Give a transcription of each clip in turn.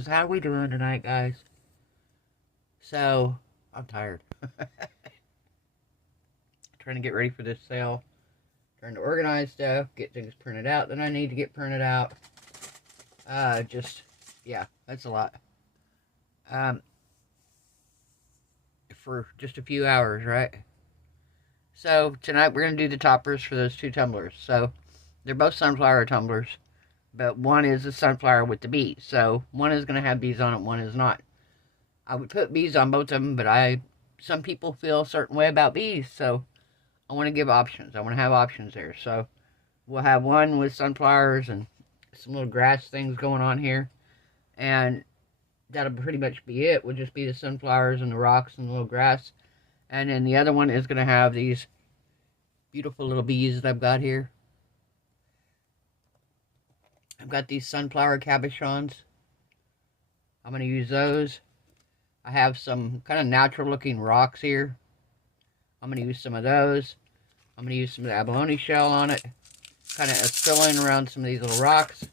Roses. How we doing tonight, guys? So, I'm tired. Trying to get ready for this sale. Trying to organize stuff, get things printed out that I need to get printed out. Yeah, that's a lot. For just a few hours, right? So, tonight we're going to do the toppers for those two tumblers. So, they're both sunflower tumblers, but one is a sunflower with the bees. So, one is going to have bees on it, one is not. I would put bees on both of them, but some people feel a certain way about bees, so I want to give options. I want to have options there. So, we'll have one with sunflowers and some little grass things going on here. And that'll pretty much be it. Will just be the sunflowers and the rocks and the little grass. And then the other one is going to have these beautiful little bees that I've got here. I've got these sunflower cabashons. I'm going to use those. I have some kind of natural looking rocks here. I'm going to use some of those. I'm going to use some of the abalone shell on it. Kind of fill in around some of these little rocks.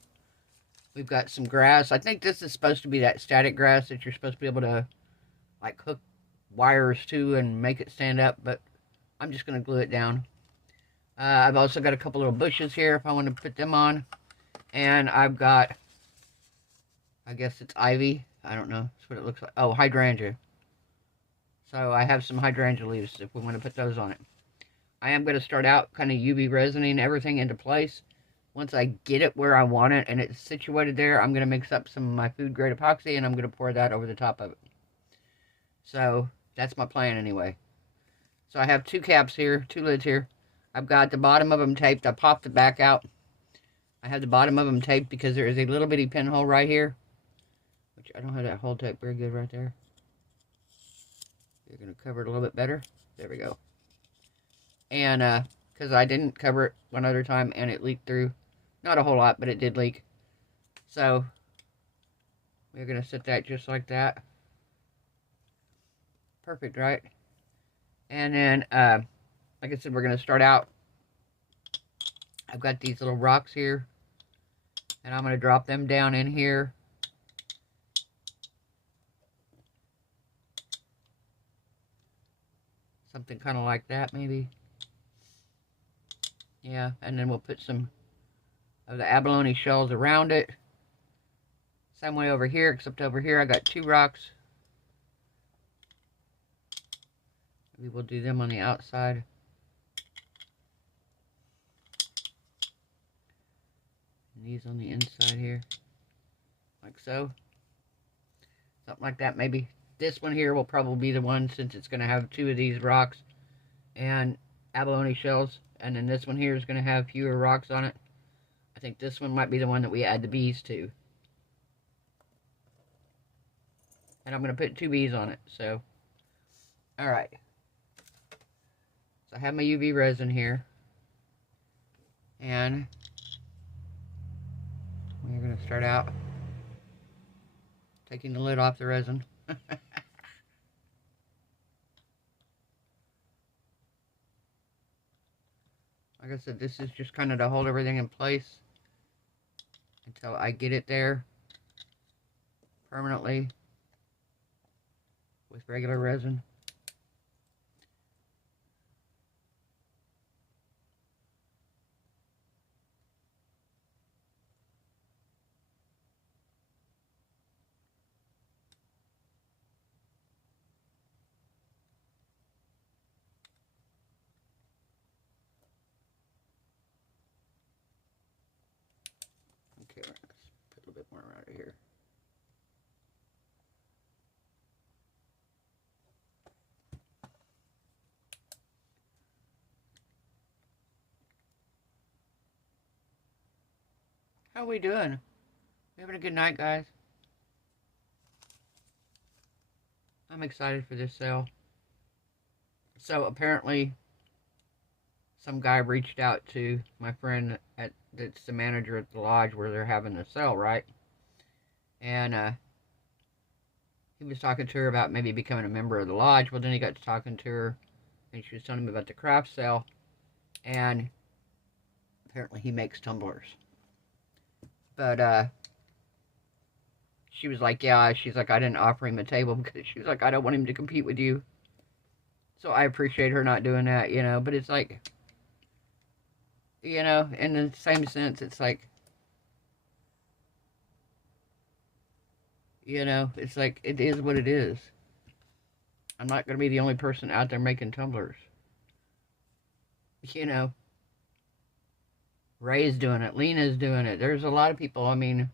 We've got some grass. I think this is supposed to be that static grass that you're supposed to be able to like hook wires to and make it stand up, but I'm just going to glue it down. I've also got a couple little bushes here if I want to put them on. And I've got, I guess it's ivy. I don't know. That's what it looks like. Oh, hydrangea. So I have some hydrangea leaves if we want to put those on it. I am going to start out kind of UV resining everything into place. Once I get it where I want it and it's situated there, I'm going to mix up some of my food grade epoxy and I'm going to pour that over the top of it. So that's my plan anyway. So I have two caps here, two lids here. I've got the bottom of them taped. I popped the back out. I have the bottom of them taped because there is a little bitty pinhole right here, which I don't have that hole taped very good right there. You're going to cover it a little bit better. There we go. And because I didn't cover it one other time and it leaked through. Not a whole lot, but it did leak. So we're going to set that just like that. Perfect, right? And then, like I said, we're going to start out. I've got these little rocks here. And I'm going to drop them down in here. Something kind of like that, maybe. Yeah, and then we'll put some of the abalone shells around it. Same way over here, except over here I got two rocks. Maybe we'll do them on the outside. And these on the inside here. Like so. Something like that, maybe. This one here will probably be the one since it's going to have two of these rocks and abalone shells. And then this one here is going to have fewer rocks on it. I think this one might be the one that we add the bees to. And I'm going to put two bees on it. So, alright. So I have my UV resin here. And we're going to start out taking the lid off the resin. Like I said, this is just kind of to hold everything in place until I get it there permanently with regular resin. Okay, let's put a little bit more around here. How we doing? We having a good night, guys? I'm excited for this sale. So apparently some guy reached out to my friend that's the manager at the lodge where they're having the sale, right? And he was talking to her about maybe becoming a member of the lodge. Well, then he got to talking to her and she was telling him about the craft sale. And apparently he makes tumblers. But she was like, yeah, she's like, I didn't offer him a table because she's like, I don't want him to compete with you. So I appreciate her not doing that, you know, but it's like, you know, in the same sense, it's like, you know, it's like, it is what it is. I'm not going to be the only person out there making tumblers. You know, Ray's doing it. Lena's doing it. There's a lot of people. I mean,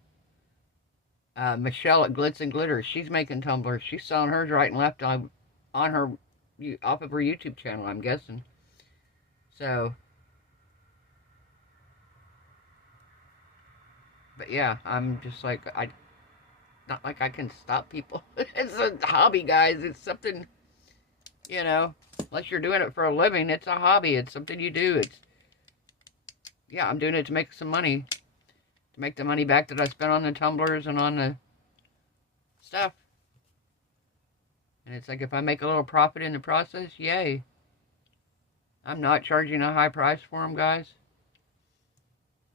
Michelle at Glitz and Glitter, she's making tumblers. She's selling hers right and left on her, off of her YouTube channel, I'm guessing. So, but yeah, I'm just like, not like I can stop people. It's a hobby, guys. It's something, you know, unless you're doing it for a living, it's a hobby. It's something you do. It's, yeah, I'm doing it to make some money. To make the money back that I spent on the tumblers and on the stuff. And it's like, if I make a little profit in the process, yay. I'm not charging a high price for them, guys.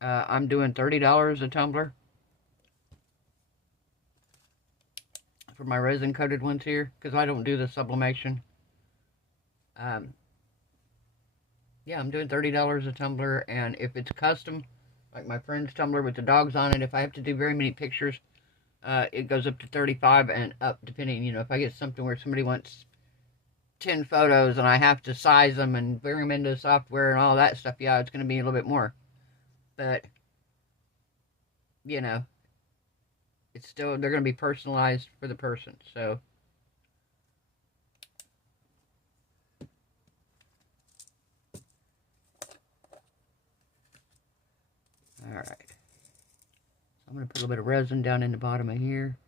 I'm doing $30 a tumbler for my resin coated ones here, because I don't do the sublimation. Yeah, I'm doing $30 a tumbler, and if it's custom, like my friend's tumbler with the dogs on it, if I have to do very many pictures, it goes up to 35 and up, depending, you know, if I get something where somebody wants 10 photos and I have to size them and bring them into software and all that stuff, yeah, it's going to be a little bit more. But, you know, it's still, they're going to be personalized for the person, so. Alright. So I'm going to put a little bit of resin down in the bottom of here.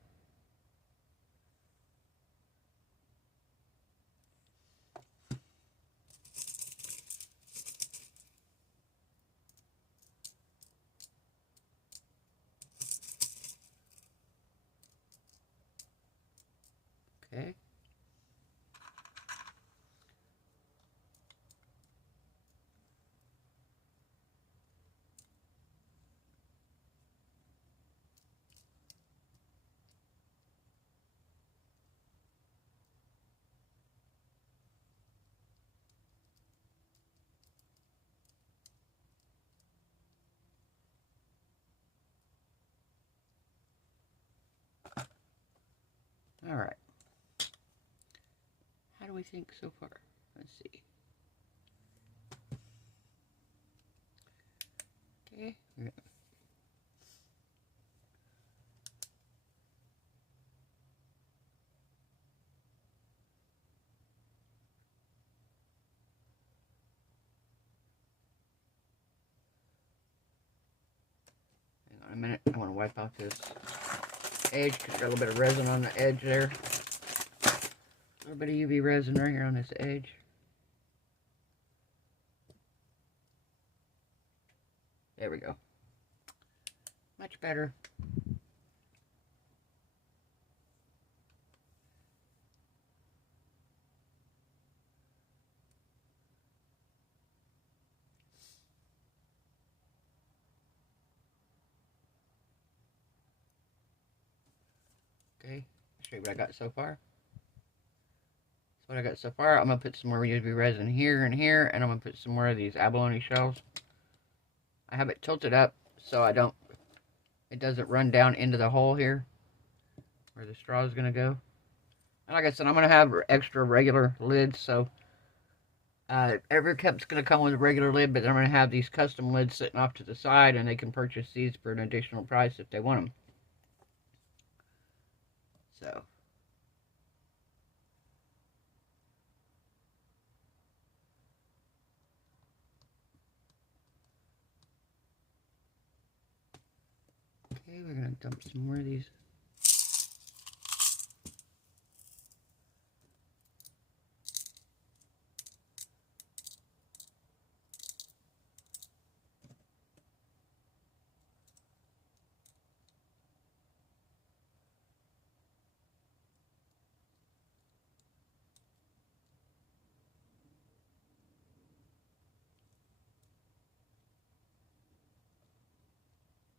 Okay. Alright. How do we think so far? Let's see. Okay. Hang on a minute. I want to wipe out this edge because got a little bit of resin on the edge there. A little bit of UV resin right here on this edge. There we go. Much better. Okay, I'll show you what I got so far. So what I got so far, I'm going to put some more UV resin here and here, and I'm going to put some more of these abalone shells. I have it tilted up so it doesn't run down into the hole here where the straw is going to go. And like I said, I'm going to have extra regular lids, so every cup's going to come with a regular lid, but I'm going to have these custom lids sitting off to the side, and they can purchase these for an additional price if they want them. So. Okay, we're going to dump some more of these.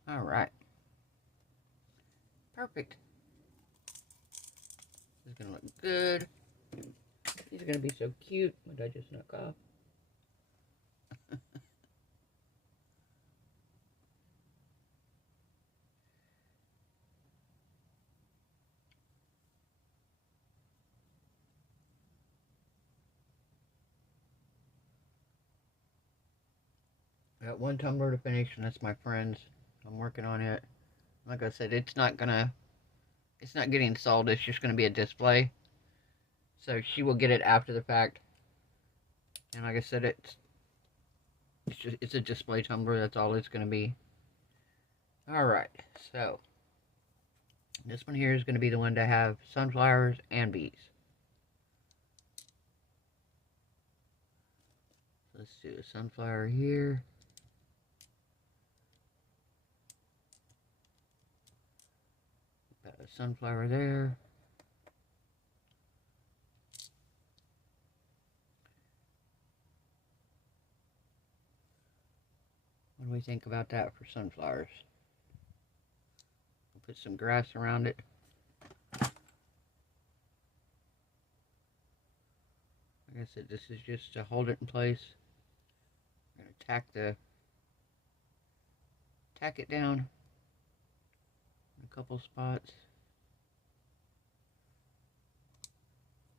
All right. Perfect. gonna look good. These are gonna be so cute. What did I just knock off? I got one tumbler to finish, and that's my friend's. I'm working on it. Like I said, it's not getting sold. It's just gonna be a display. So she will get it after the fact. And like I said, it's a display tumbler. That's all it's gonna be. All right. So this one here is gonna be the one to have sunflowers and bees. Let's do a sunflower here. Got a sunflower there. What do we think about that for sunflowers? We'll put some grass around it. Like I said, this is just to hold it in place. I'm going to tack it down in a couple spots.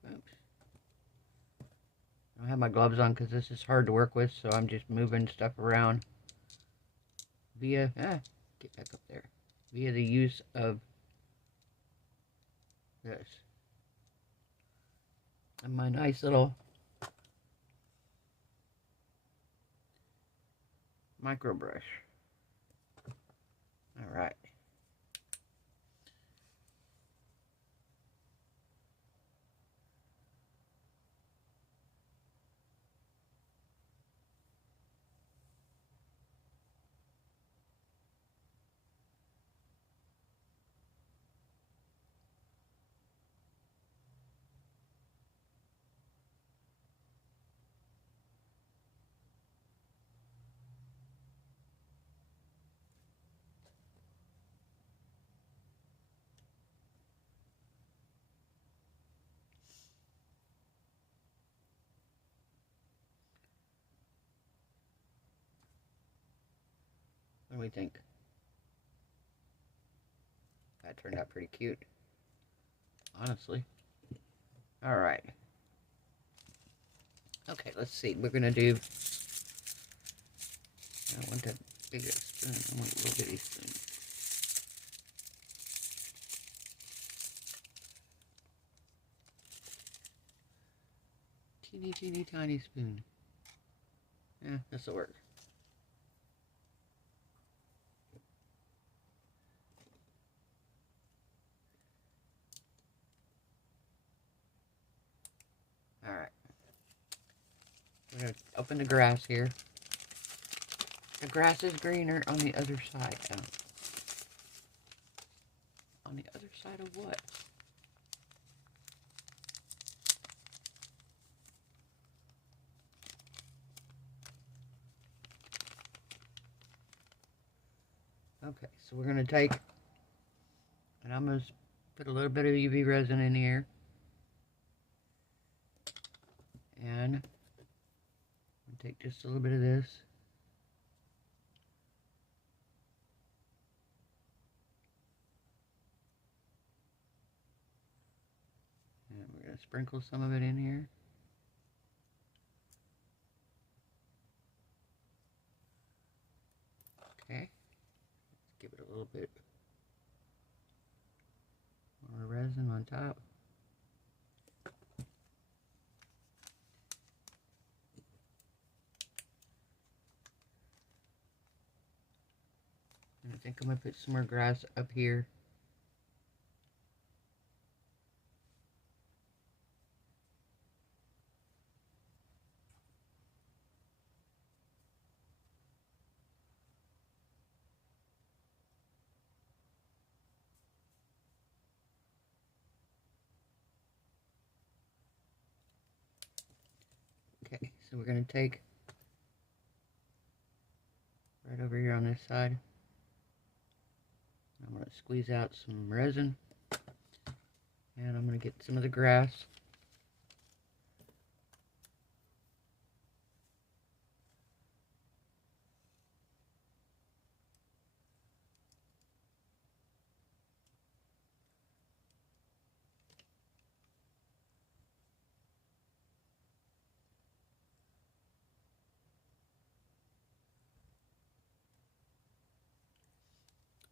Oops. I don't have my gloves on because this is hard to work with, so I'm just moving stuff around via, get back up there, via the use of this. And my nice little micro brush. All right. What do we think? That turned out pretty cute, honestly. All right. Okay, let's see. We're gonna do. I don't want that bigger spoon. I want a little bitty spoon. Teeny tiny spoon. Yeah, this'll work. Alright. We're going to open the grass here. The grass is greener on the other side. On the other side of what? Okay, so we're going to take, and I'm going to put a little bit of UV resin in here. And I'll take just a little bit of this. And we're going to sprinkle some of it in here. Okay. Let's give it a little bit more resin on top. And I think I'm going to put some more grass up here. Okay, so we're going to take right over here on this side. I'm going to squeeze out some resin. And I'm going to get some of the grass.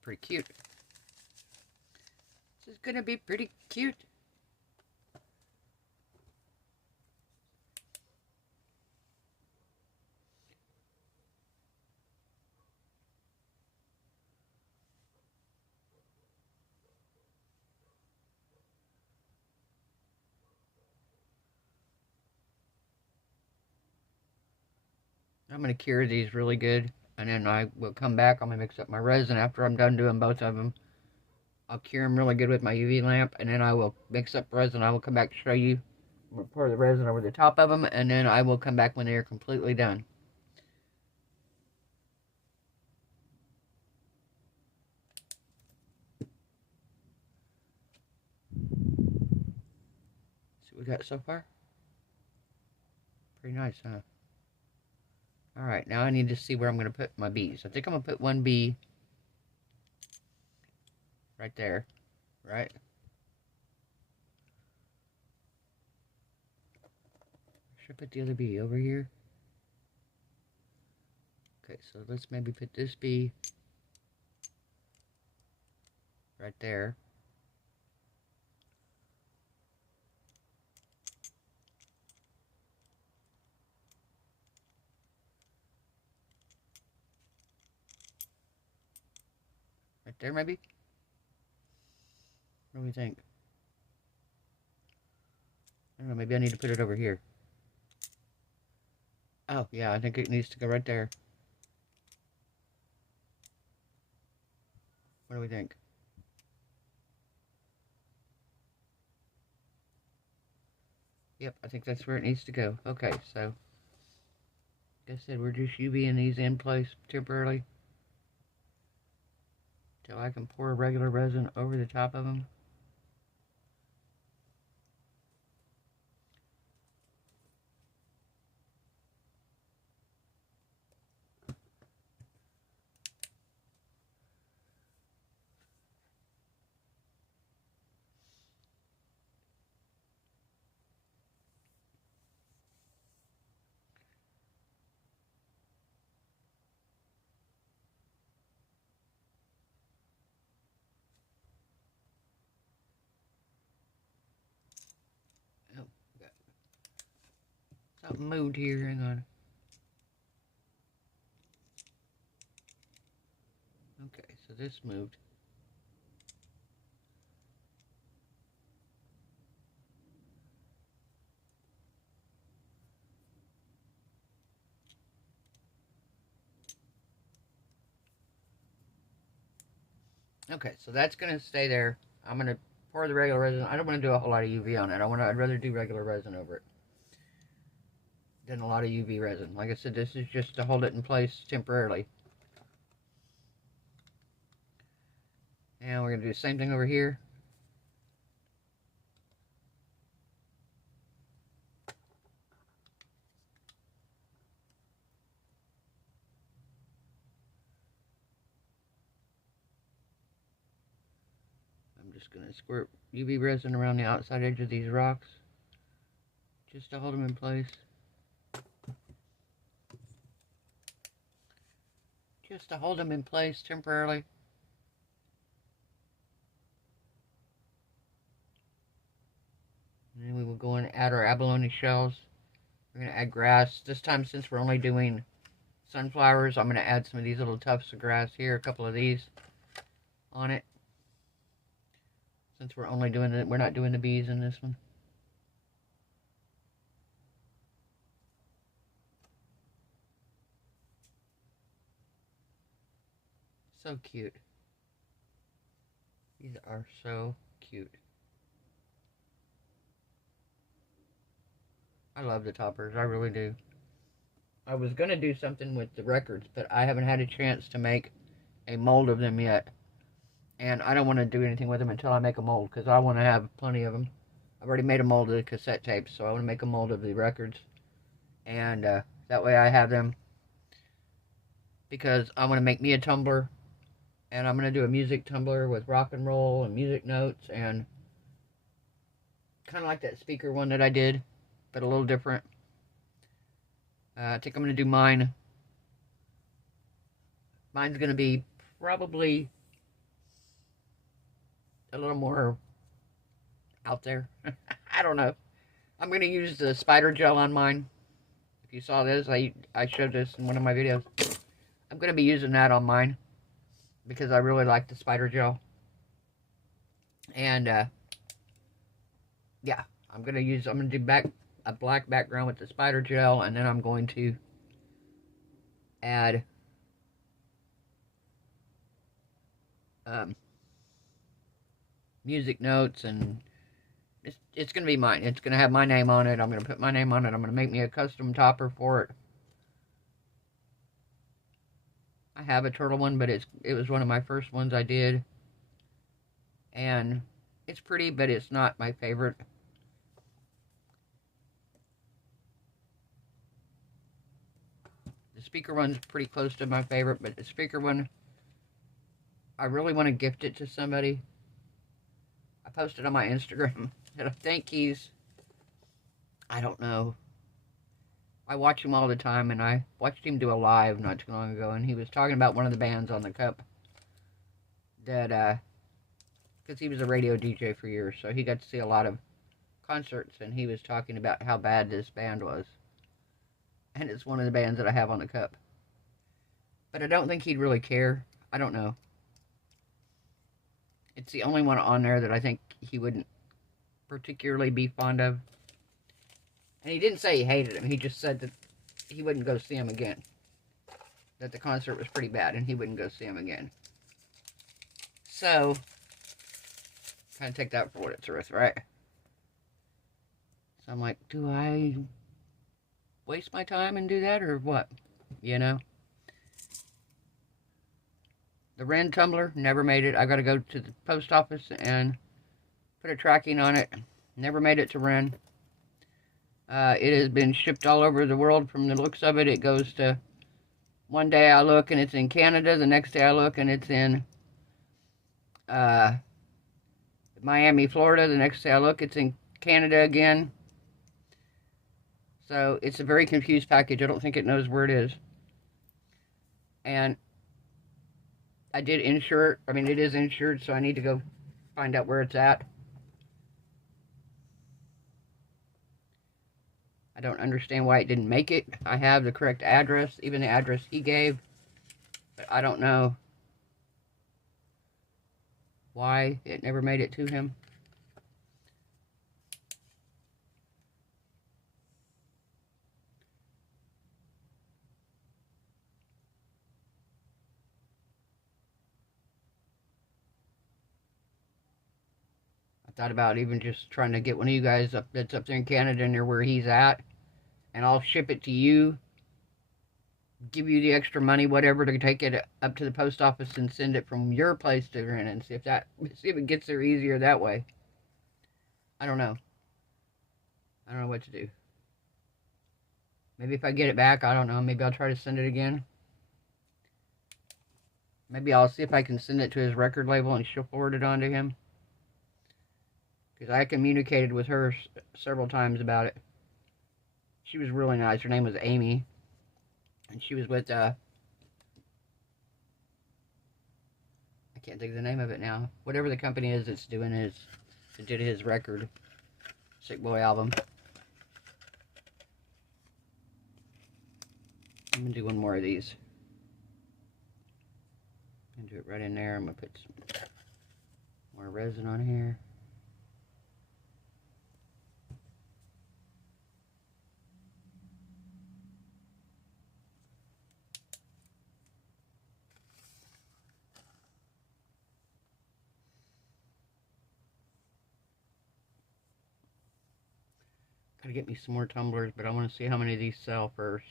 Pretty cute. This is going to be pretty cute. I'm going to cure these really good, and then I will come back. I'm going to mix up my resin after I'm done doing both of them. I'll cure them really good with my UV lamp, and then I will mix up resin. I will come back to show you. I'm going to pour the resin over the top of them, and then I will come back when they are completely done. See what we got so far? Pretty nice, huh? Alright, now I need to see where I'm going to put my bees. I think I'm going to put one bee right there, right? Should I put the other bee over here? Okay, so let's maybe put this bee right there. Right there, maybe? What do we think? I don't know, maybe I need to put it over here. Oh, yeah, I think it needs to go right there. What do we think? Yep, I think that's where it needs to go. Okay, so, like I said, we're just UVing these in place temporarily till I can pour regular resin over the top of them. Oh, got something moved here. Hang on. Okay, so this moved. Okay, so that's going to stay there. I'm going to pour the regular resin. I don't want to do a whole lot of UV on it. I'd rather do regular resin over it than a lot of UV resin. Like I said, this is just to hold it in place temporarily. And we're going to do the same thing over here. I'm just going to squirt UV resin around the outside edge of these rocks just to hold them in place. Just to hold them in place temporarily. And then we will go and add our abalone shells. We're going to add grass. This time, since we're only doing sunflowers, I'm going to add some of these little tufts of grass here, a couple of these on it. Since we're only doing it, we're not doing the bees in this one. So cute. These are so cute. I love the toppers, I really do. I was going to do something with the records, but I haven't had a chance to make a mold of them yet. And I don't want to do anything with them until I make a mold, because I want to have plenty of them. I've already made a mold of the cassette tapes, so I want to make a mold of the records. And that way I have them, because I want to make me a tumbler. And I'm going to do a music tumbler with rock and roll and music notes, and kind of like that speaker one that I did, but a little different. I think I'm going to do mine. Mine's going to be probably a little more out there. I don't know. I'm going to use the spider gel on mine. If you saw this, I showed this in one of my videos. I'm going to be using that on mine, because I really like the spider gel. And yeah, I'm going to do a black background with the spider gel, and then I'm going to add music notes, and it's going to be mine. It's going to have my name on it. I'm going to put my name on it. I'm going to make me a custom topper for it. I have a turtle one, but it was one of my first ones I did. And it's pretty, but it's not my favorite. The speaker one's pretty close to my favorite, but the speaker one, I really want to gift it to somebody. I posted on my Instagram that I think I don't know. I watch him all the time, and I watched him do a live not too long ago, and he was talking about one of the bands on the cup that, because he was a radio DJ for years, so he got to see a lot of concerts, and he was talking about how bad this band was. And it's one of the bands that I have on the cup. But I don't think he'd really care. I don't know. It's the only one on there that I think he wouldn't particularly be fond of. And he didn't say he hated him. He just said that he wouldn't go see him again. That the concert was pretty bad and he wouldn't go see him again. So, kind of take that for what it's worth, right? So I'm like, do I waste my time and do that or what? You know? The Ren tumbler, never made it. I got to go to the post office and put a tracking on it. Never made it to Ren. It has been shipped all over the world from the looks of it. It goes to, one day I look and it's in Canada. The next day I look and it's in Miami, Florida. The next day I look, it's in Canada again. So it's a very confused package. I don't think it knows where it is. And I did insure it. I mean, it is insured, so I need to go find out where it's at. I don't understand why it didn't make it. I have the correct address, even the address he gave. But I don't know why it never made it to him. I thought about even just trying to get one of you guys that's up there in Canada near where he's at, and I'll ship it to you, give you the extra money, whatever, to take it up to the post office and send it from your place to Ren, and see if it gets there easier that way. I don't know. I don't know what to do. Maybe if I get it back, I don't know. Maybe I'll try to send it again. Maybe I'll see if I can send it to his record label and she'll forward it on to him. Because I communicated with her several times about it. She was really nice. Her name was Amy. And she was with, I can't think of the name of it now. Whatever the company is that's doing that did his record. Sick Boy album. I'm going to do one more of these. I'm going to do it right in there. I'm going to put some more resin on here. Gotta get me some more tumblers, but I want to see how many of these sell first.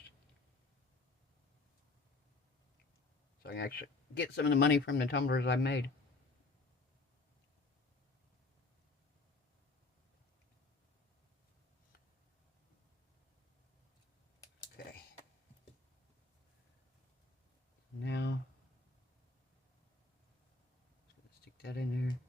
So I can actually get some of the money from the tumblers I made. that in there.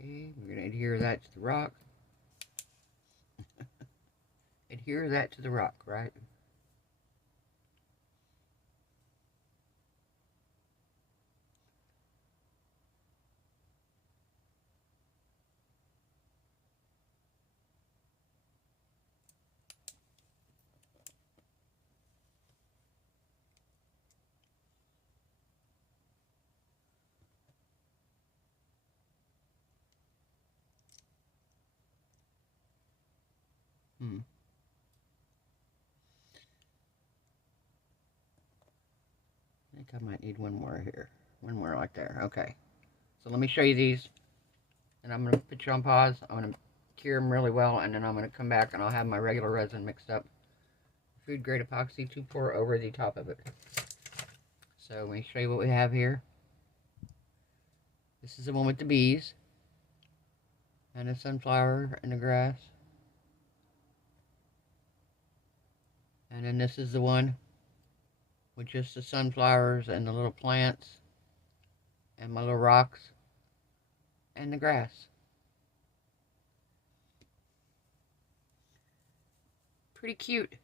Okay, we're going to adhere that to the rock. Adhere that to the rock, right? I think I might need one more here. One more like there. Okay. So let me show you these. And I'm going to put you on pause. I'm going to cure them really well. And then I'm going to come back and I'll have my regular resin mixed up. Food grade epoxy to pour over the top of it. So let me show you what we have here. This is the one with the bees. And the sunflower and the grass. And then this is the one with just the sunflowers and the little plants and my little rocks and the grass. Pretty cute.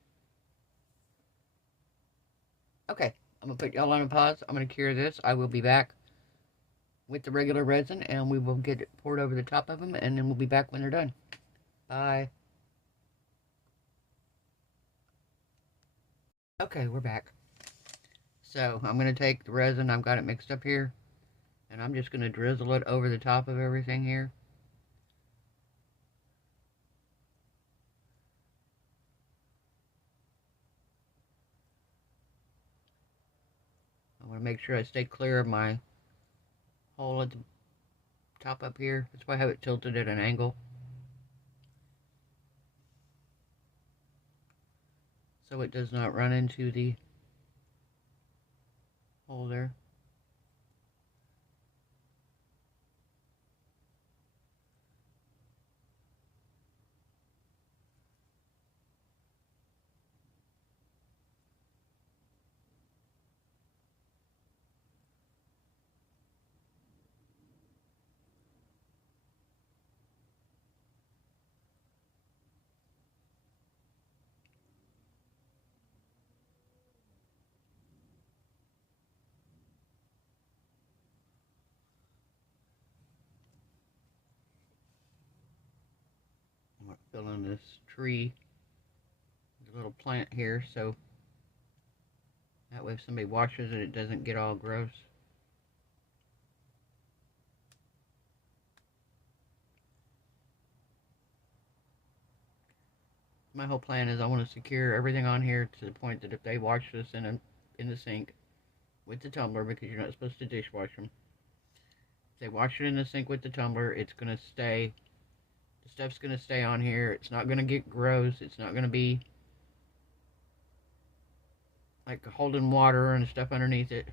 Okay, I'm going to put y'all on a pause. I'm going to cure this. I will be back with the regular resin and we will get it poured over the top of them and then we'll be back when they're done. Bye. Okay, we're back. So I'm going to take the resin, I've got it mixed up here, and I'm just going to drizzle it over the top of everything here. I want to make sure I stay clear of my hole at the top up here. That's why I have it tilted at an angle. So it does not run into the hole there. I'm going to fill in this tree, the little plant here, so that way if somebody washes it, it doesn't get all gross. My whole plan is I want to secure everything on here to the point that if they wash this in the sink with the tumbler, because you're not supposed to dishwash them, if they wash it in the sink with the tumbler, it's going to stay, the stuff's going to stay on here. It's not going to get gross. It's not going to be like holding water and stuff underneath it.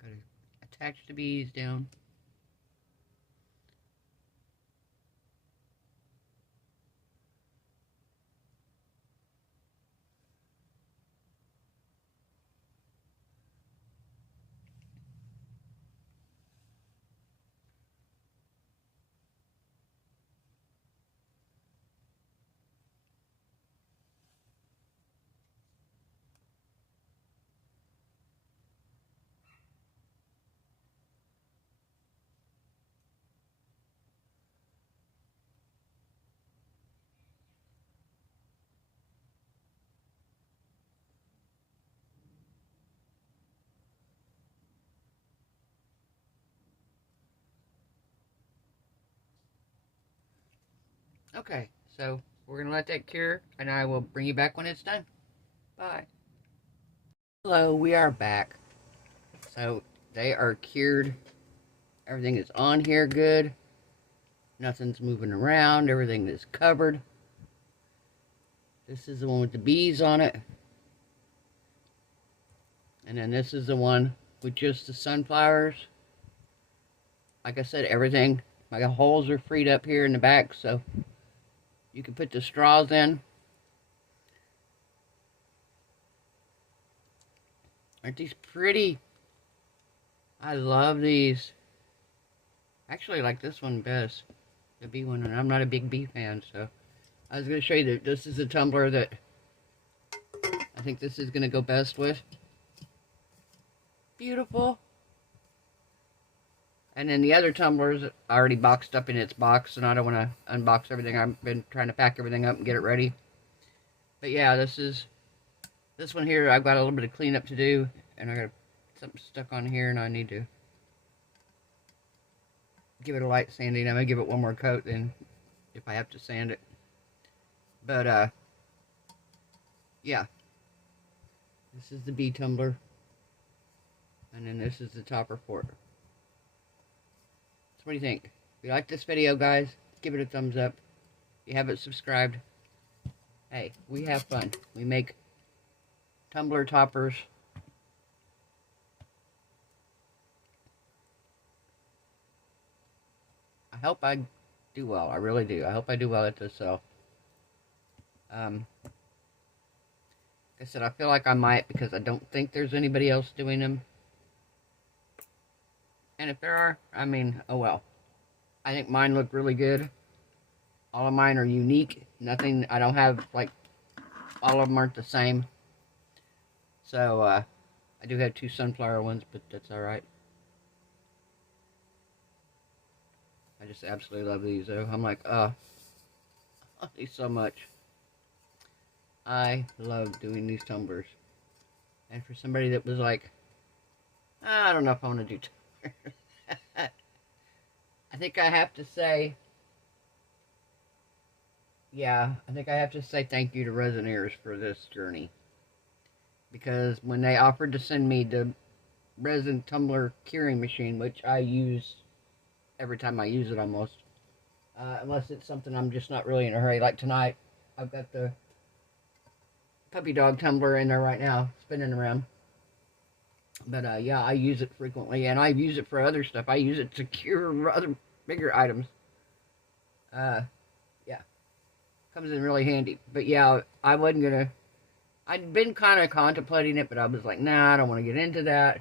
Got to attach the bees down. Okay, so we're gonna let that cure, and I will bring you back when it's done. Bye. Hello, we are back. So they are cured. Everything is on here good. Nothing's moving around. Everything is covered. This is the one with the bees on it. And then this is the one with just the sunflowers. Like I said, everything, my holes are freed up here in the back, so you can put the straws in. Aren't these pretty? I love these. Actually, I like this one best, the bee one, and I'm not a big bee fan, so I was going to show you that this is a tumbler that I think this is going to go best with. Beautiful. And then the other tumblers are already boxed up in its box, and I don't want to unbox everything. I've been trying to pack everything up and get it ready. But yeah, this one here, I've got a little bit of cleanup to do, and I got something stuck on here, and I need to give it a light sanding. I'm going to give it one more coat, then if I have to sand it. But, yeah. This is the bee tumbler. And then this is the topper for it. So what do you think? If you like this video, guys, give it a thumbs up. If you haven't subscribed, hey, we have fun. We make tumbler toppers. I hope I do well. I really do. I hope I do well at this, so. Like I said, I feel like I might, because I don't think there's anybody else doing them. And if there are, I mean, oh well. I think mine look really good. All of mine are unique. Nothing, I don't have, like, all of them aren't the same. So, I do have 2 sunflower ones, but that's alright. I just absolutely love these, though. I'm like, I love these so much. I love doing these tumblers. And for somebody that was like, I don't know if I want to do tumblers. I think I have to say, yeah, I think I have to say thank you to Resiners for this journey. Because when they offered to send me the resin tumbler curing machine, which I use every time I use it almost, unless it's something I'm just not really in a hurry. Like tonight, I've got the puppy dog tumbler in there right now, spinning around. But, yeah, I use it frequently, and I use it for other stuff. I use it to cure other bigger items. Yeah. Comes in really handy. But, yeah, I wasn't going to... I'd been kind of contemplating it, but I was like, nah, I don't want to get into that.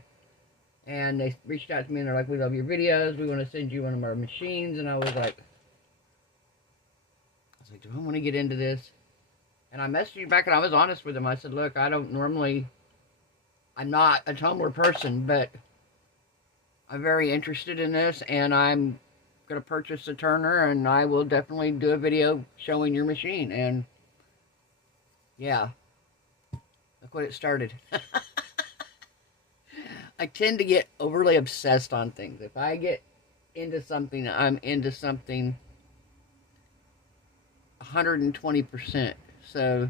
And they reached out to me, and they're like, we love your videos. We want to send you one of our machines. And I was like, do I want to get into this? And I messaged you back, and I was honest with them. I said, look, I don't normally... I'm not a tumbler person, but I'm very interested in this, and I'm going to purchase a turner, and I will definitely do a video showing your machine. And, yeah, look what it started. I tend to get overly obsessed on things. If I get into something, I'm into something 120%. So, does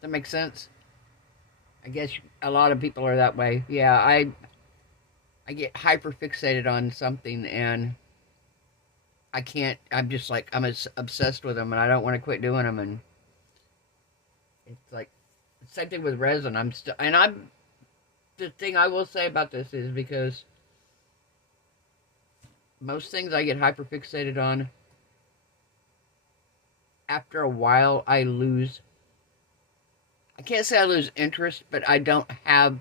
that make sense? I guess a lot of people are that way. Yeah, I get hyper fixated on something, and I can't, I'm just like, I'm obsessed with them, and I don't want to quit doing them. And it's like, same thing with resin. The thing I will say about this is, because most things I get hyper fixated on, after a while I lose, I can't say I lose interest, but I don't have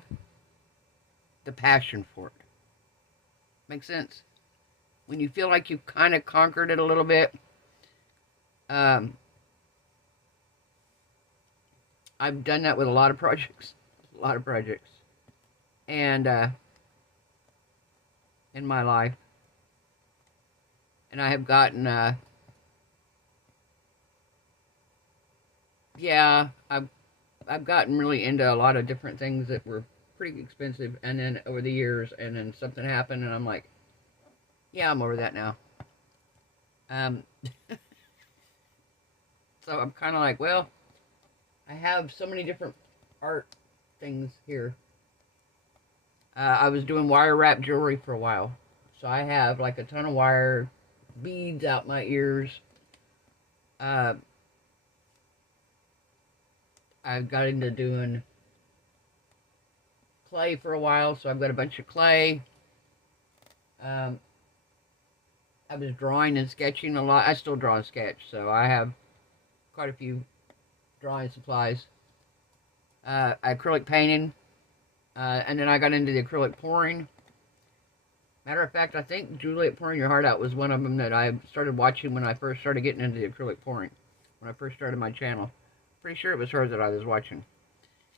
the passion for it. Make sense? When you feel like you've kind of conquered it a little bit, I've done that with a lot of projects. And, in my life. And I have gotten, yeah, I've gotten really into a lot of different things that were pretty expensive, and then over the years, and then something happened, and I'm like, yeah, I'm over that now. So I'm kind of like, well, I have so many different art things here. I was doing wire wrap jewelry for a while. So I have like a ton of wire, beads out my ears. I got into doing clay for a while, so I've got a bunch of clay. I was drawing and sketching a lot. I still draw and sketch, so I have quite a few drawing supplies. Acrylic painting, and then I got into the acrylic pouring. Matter of fact, I think Juliet Pouring Your Heart Out was one of them that I started watching when I first started getting into the acrylic pouring. When I first started my channel. Pretty sure it was her that I was watching.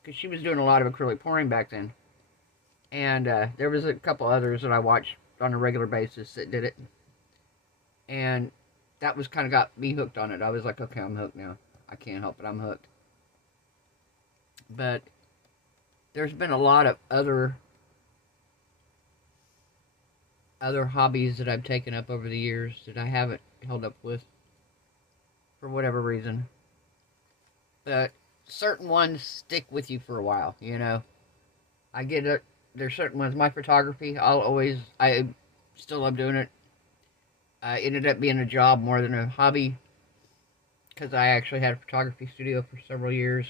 Because she was doing a lot of acrylic pouring back then. And there was a couple others that I watched on a regular basis that did it. And that was kind of got me hooked on it. I was like, okay, I'm hooked now. I can't help it, I'm hooked. But there's been a lot of other hobbies that I've taken up over the years that I haven't held up with for whatever reason. But certain ones stick with you for a while, you know. I get it. There's certain ones. My photography, I still love doing it. It ended up being a job more than a hobby because I actually had a photography studio for several years.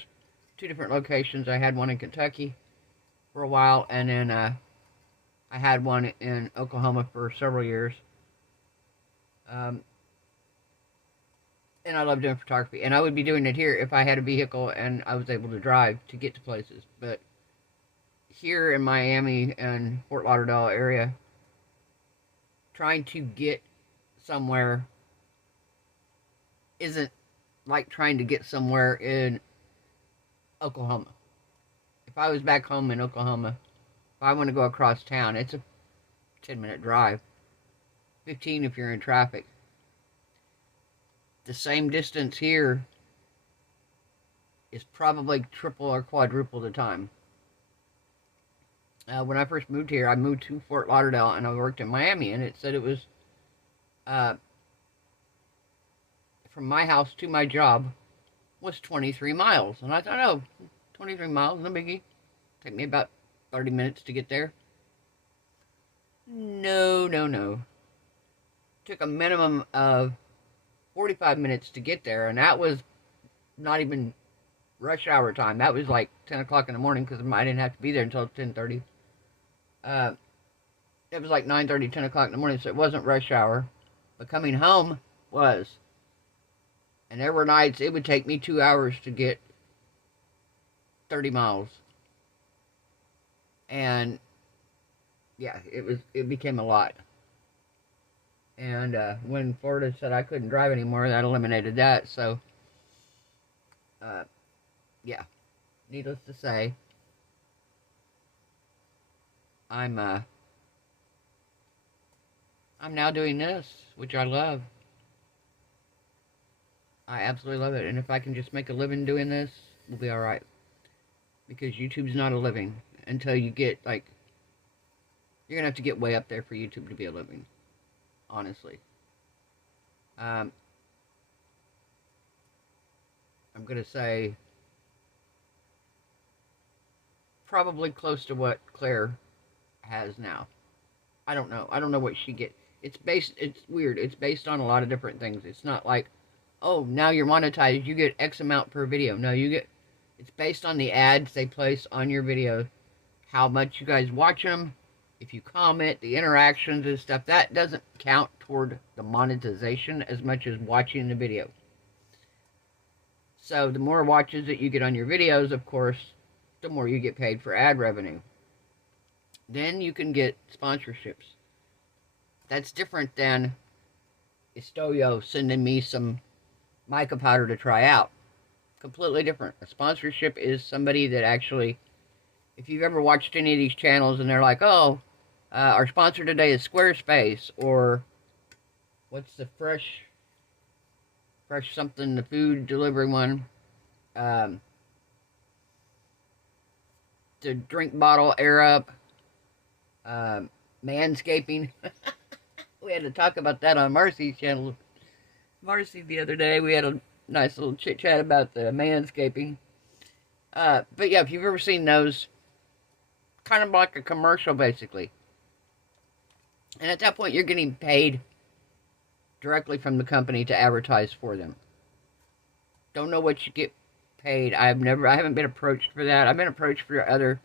2 different locations. I had one in Kentucky for a while, and then I had one in Oklahoma for several years. And I love doing photography. And I would be doing it here if I had a vehicle and I was able to drive to get to places. But here in Miami and Fort Lauderdale area, trying to get somewhere isn't like trying to get somewhere in Oklahoma. If I was back home in Oklahoma, if I want to go across town, it's a 10-minute drive. 15 if you're in traffic. The same distance here is probably triple or quadruple the time. When I first moved here, I moved to Fort Lauderdale and I worked in Miami, and it said it was from my house to my job was 23 miles. And I thought, oh, 23 miles, no biggie. Take me about 30 minutes to get there. No. Took a minimum of 45 minutes to get there, and that was not even rush hour time. That was like 10 o'clock in the morning because I didn't have to be there until 10:30. It was like 9:30, 10 o'clock in the morning, so it wasn't rush hour. But coming home was. And there were nights it would take me 2 hours to get 30 miles. And yeah, it became a lot. And when Florida said I couldn't drive anymore, that eliminated that. So, yeah, needless to say, I'm now doing this, which I love. I absolutely love it. And if I can just make a living doing this, we'll be all right. Because YouTube's not a living until you get, like, you're going to have to get way up there for YouTube to be a living. Honestly. I'm going to say probably close to what Claire has now. I don't know. I don't know what she gets. It's weird. It's based on a lot of different things. It's not like, oh, now you're monetized, you get X amount per video. No, it's based on the ads they place on your video, how much you guys watch them, if you comment, the interactions and stuff. That doesn't count toward the monetization as much as watching the video. So the more watches that you get on your videos, of course, the more you get paid for ad revenue. Then you can get sponsorships. That's different than Estoyo sending me some mica powder to try out. Completely different. A sponsorship is somebody that actually, if you've ever watched any of these channels and they're like, oh, our sponsor today is Squarespace, or what's the fresh something, the food delivery one, the drink bottle air up, manscaping. We had to talk about that on Marcy's channel. Marcy the other day, we had a nice little chit chat about the manscaping. But yeah, if you've ever seen those, kind of like a commercial, basically. And at that point, you're getting paid directly from the company to advertise for them. Don't know what you get paid. I haven't been approached for that. I've been approached for other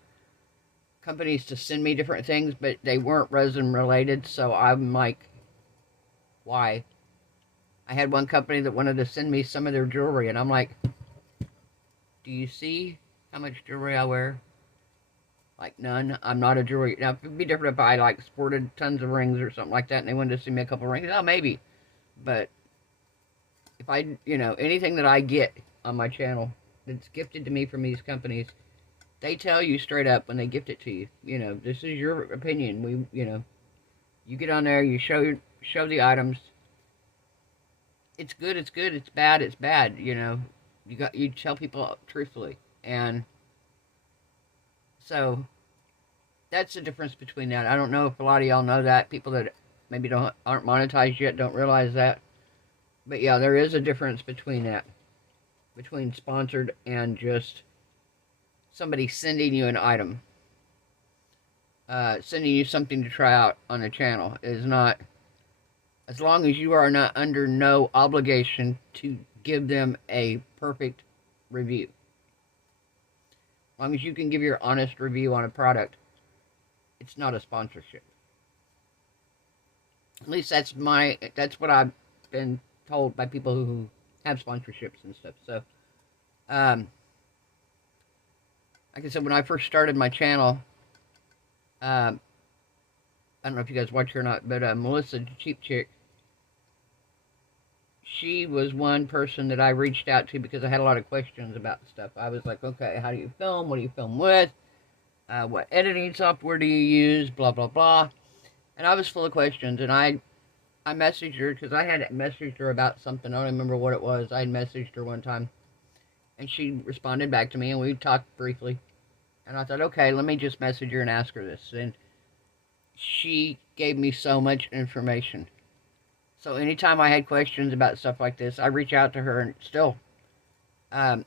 companies to send me different things, but they weren't resin related, so I'm like, why? I had one company that wanted to send me some of their jewelry, and I'm like, do you see how much jewelry I wear? Like, none. I'm not a jewelry. Now, it'd be different if I, like, sported tons of rings or something like that, and they wanted to send me a couple of rings. Oh, maybe. But if I, you know, anything that I get on my channel that's gifted to me from these companies, they tell you straight up when they gift it to you. You know, this is your opinion. You know, you get on there, you show the items. It's good, it's good. It's bad. You know, you tell people truthfully, and so that's the difference between that. I don't know if a lot of y'all know that. People that maybe aren't monetized yet don't realize that. But yeah, there is a difference between that, between sponsored and just somebody sending you an item. Sending you something to try out on a channel is not, as long as you are not under no obligation to give them a perfect review. As long as you can give your honest review on a product, it's not a sponsorship. At least that's what I've been told by people who have sponsorships and stuff. So, like I said, when I first started my channel, I don't know if you guys watch her or not, but Melissa, the Cheap Chick, she was one person that I reached out to because I had a lot of questions about stuff. I was like, okay, how do you film? What do you film with? What editing software do you use? Blah, blah, blah. And I was full of questions, and I messaged her because I had messaged her about something. I don't remember what it was. I had messaged her one time, and she responded back to me, and we talked briefly. And I thought, okay, let me just message her and ask her this. And she gave me so much information. So anytime I had questions about stuff like this, I reach out to her and still, and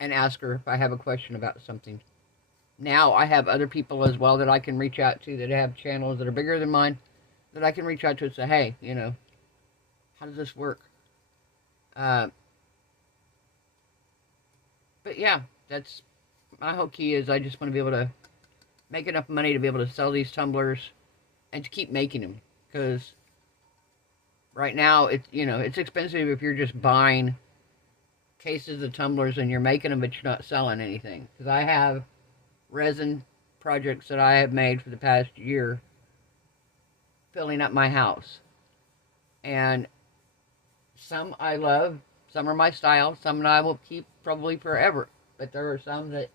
ask her if I have a question about something. Now I have other people as well that I can reach out to that have channels that are bigger than mine, that I can reach out to and say, hey, you know, how does this work? But yeah, that's my whole key is I just want to be able to make enough money to be able to sell these tumblers and to keep making them, because right now it's, you know, it's expensive if you're just buying cases of tumblers and you're making them but you're not selling anything. Because I have resin projects that I have made for the past year filling up my house, and some I love, some are my style, some I will keep probably forever, but there are some that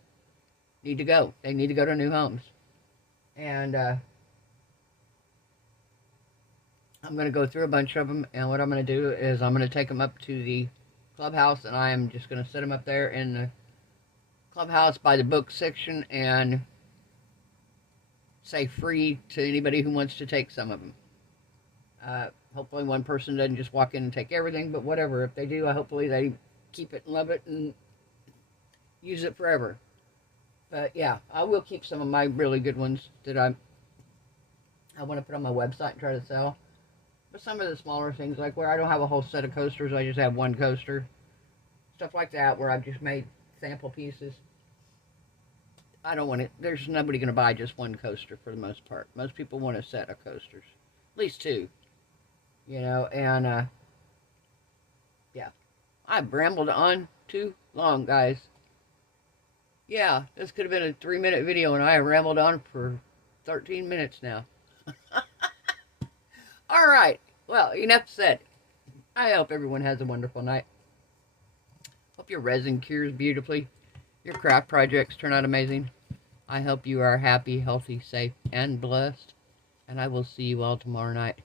need to go. They need to go to new homes. And I'm going to go through a bunch of them, and what I'm going to do is I'm going to take them up to the clubhouse, and I am just going to set them up there in the clubhouse by the book section and say free to anybody who wants to take some of them. Hopefully one person doesn't just walk in and take everything, but whatever. If they do, hopefully they keep it and love it and use it forever. But yeah, I will keep some of my really good ones that I want to put on my website and try to sell. But some of the smaller things, like where I don't have a whole set of coasters, I just have one coaster. Stuff like that, where I've just made sample pieces. I don't want it. There's nobody going to buy just one coaster for the most part. Most people want a set of coasters. At least two. You know, and yeah. I've rambled on too long, guys. Yeah, this could have been a 3-minute video, and I have rambled on for 13 minutes now. Alright, well, enough said. I hope everyone has a wonderful night. Hope your resin cures beautifully. Your craft projects turn out amazing. I hope you are happy, healthy, safe, and blessed. And I will see you all tomorrow night.